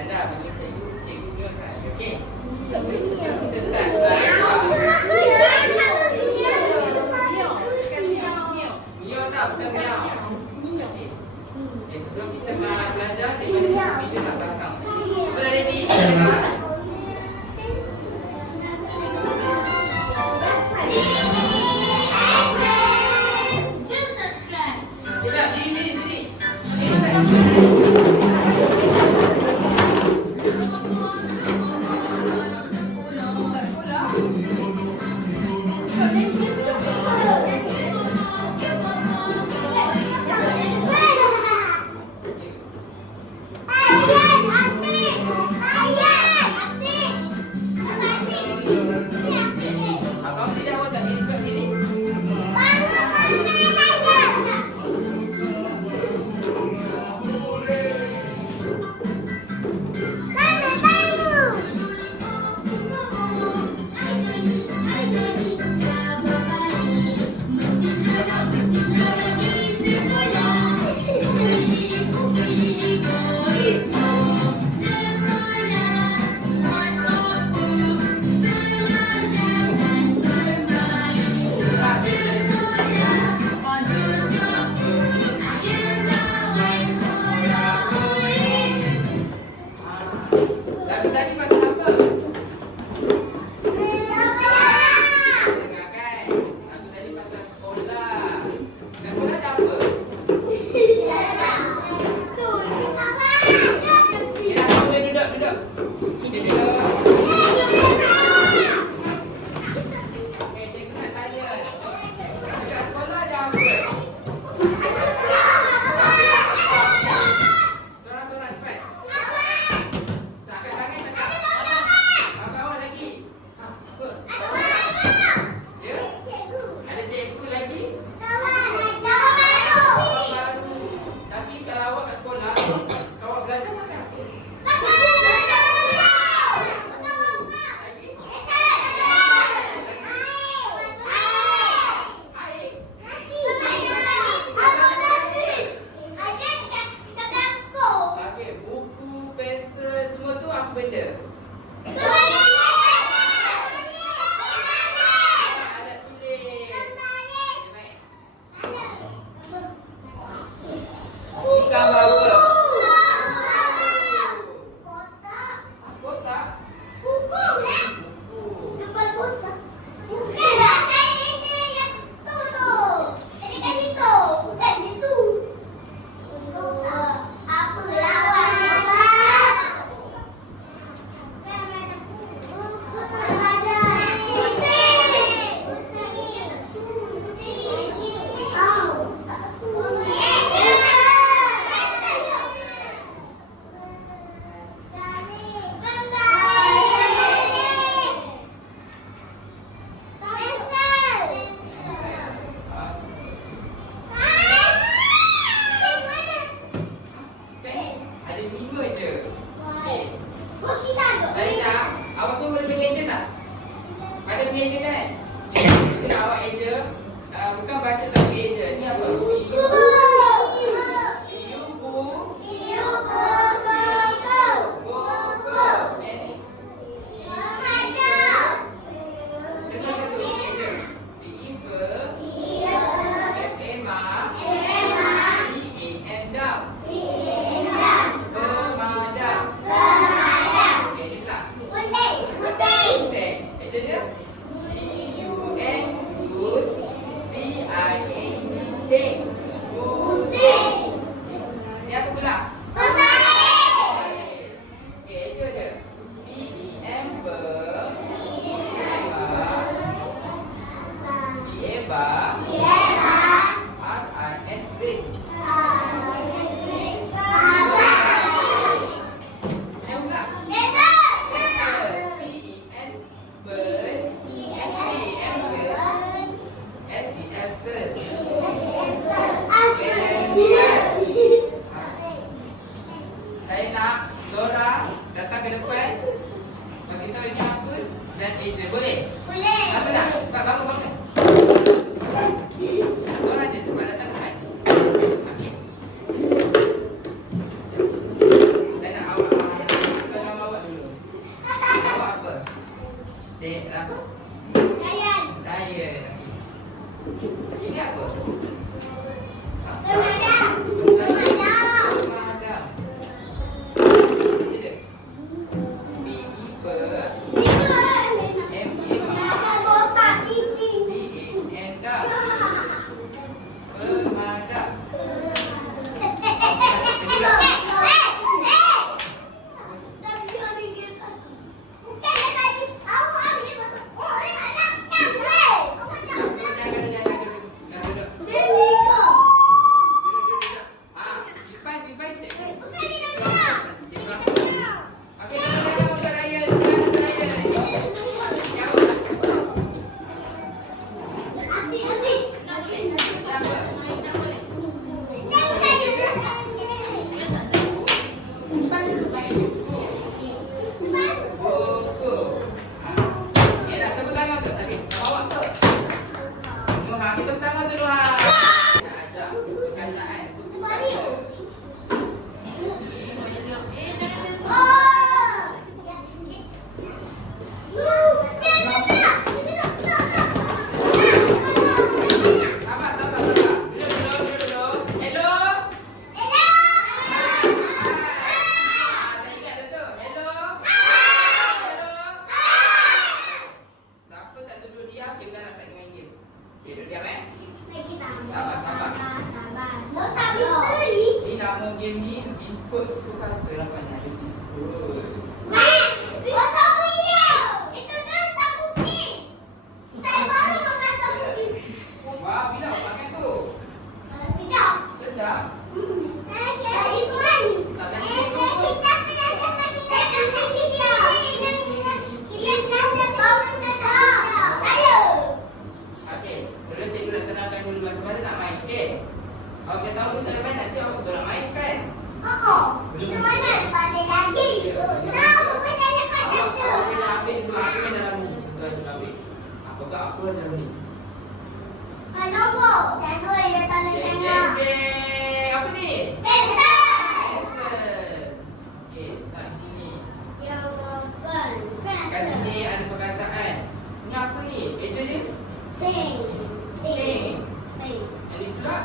tanda bagi cikgu punya side. Okey. Kita start. Mio tak bukan miau. Okey. Sebelum kita belajar tengok video nak pasang. Apa dah ready? Lagu tadi pasal apa? Dengar kan? Lagu tadi pasal sekolah. Dan sekolah ada apa? Ya, boleh duduk. Kita duduk. Okey, cikgu nak tanya. Dekat sekolah ada apa? Sorang-sorang cepat. Benda. Ada tulis. Baik. Ini gambar apa? Kotak. Buku lah. Buku. Depan kotak. Bukan lah. Saya tu. Jadi kat situ. Bukan di tu. Apa lawan? Ada 5 je. Okey. Saya nak awak semua boleh bagi eja tak? Ada bagi eja kan? Kita nak awak eja. Bukan baca tapi eja. Ni apa? Putih. Ni apa pula? Okey, eja dia. B-E-M ber. Eba. R-I-S ris. P-E-N ber. S-E-S. Saya nak Zora datang ke depan, bagi tahu ini apa dan eja. Boleh? Boleh. Apa tak? Bangun. Zora je, cepat datang depan. Okey. Saya nak awak Dek, apa? Lion. Lion. Ini apa? Pemadam. Pemadam. Ini dia. B-E bird. M-A Botak cicing. D-A-N-D. Pemadam. Game ni disco suka kata lah banyak ada disco. Wah, bila makan tu? Sedap. Okey, dulu cikgu nak kenalkan dulu macam mana nak main, okey? Kalau kita tahu dulu cara main, nanti awak betul nak main kan? Awak kena ambil dulu apa yang dalam ni. Kita cuba ambil. Apa dalam ni? Jeng, jeng, jeng. Apa ni? Pensel. Okey, tak sini. Kat sini ada perkataan. Ni apa ni? Eja dia? Ting. Jadi pula?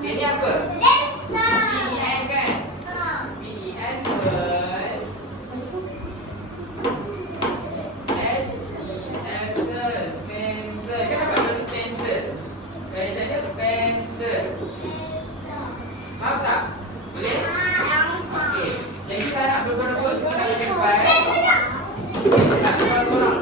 Ini apa? B-E-N kan? B-E-N bird. S-E-S-E pencil. Kenapa tulis pencil? Kalau tadi pencil. Faham tak? Boleh? Okey. Jadi kita nak berbual-bual semua nak cepat. Kita nak seorang-seorang.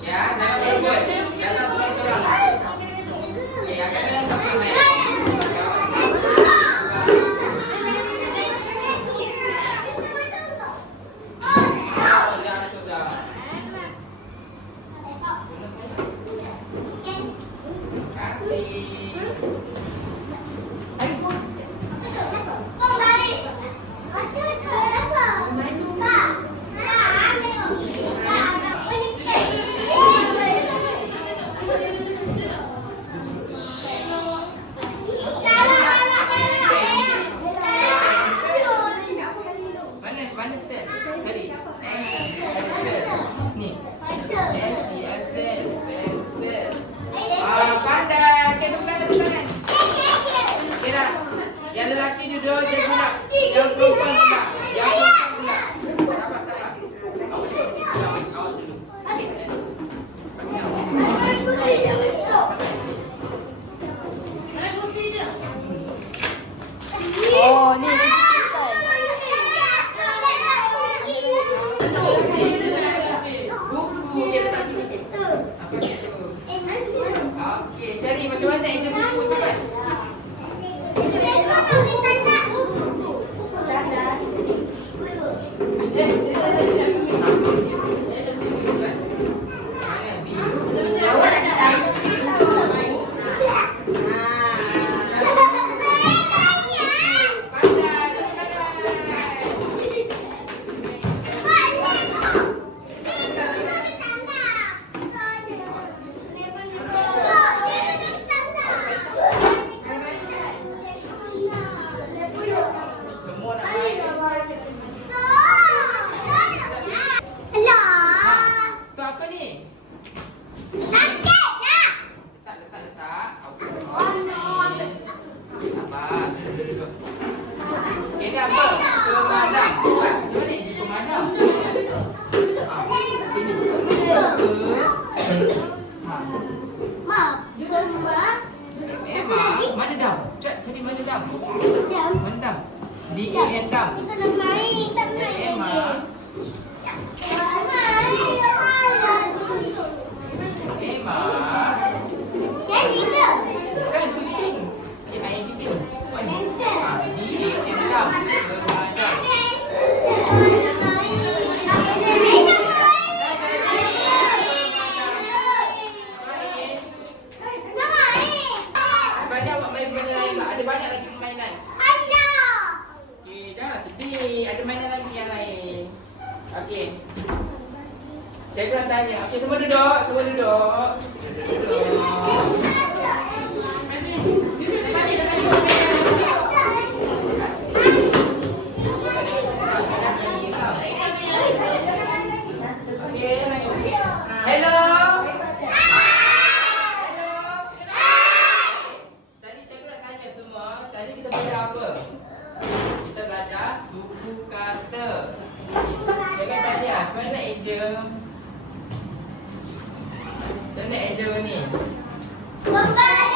Ya, jangan berbuat. Jangan seorang-seorang. Okey, akan ada siapa main. Mana sel? Tadi. Ni. S-E-S-L. Pencil. Pandai. Okey, bukan. Okey dah. Yang lelaki duduk, saya pula. Yang perempuan pula. Sabar. Awak dulu. apa? Ha. Ma, Emma. Emma, mana dam? Cak, sini mana dam? Jam. Mana dam? D-A-N dam. Kita nak main, tak main. Emma. Emma. Jadi ke? Kan tu ting. I-N-G ting. Ha, D-A-N dam. Bermadam. Banyak awak main benda lain, Mak. Ada banyak lagi permainan. Okey, dah sedih. Ada mainan lagi yang lain. Okey. Saya kurang tanya. Okey, semua duduk. Semua duduk. Duduk. Okey. Hello. Tadi saya nak tanya semua, tadi kita belajar apa? Kita belajar suku kata. Jangan tanya, macam mana nak eja? Macam mana nak eja ni? Bye-bye.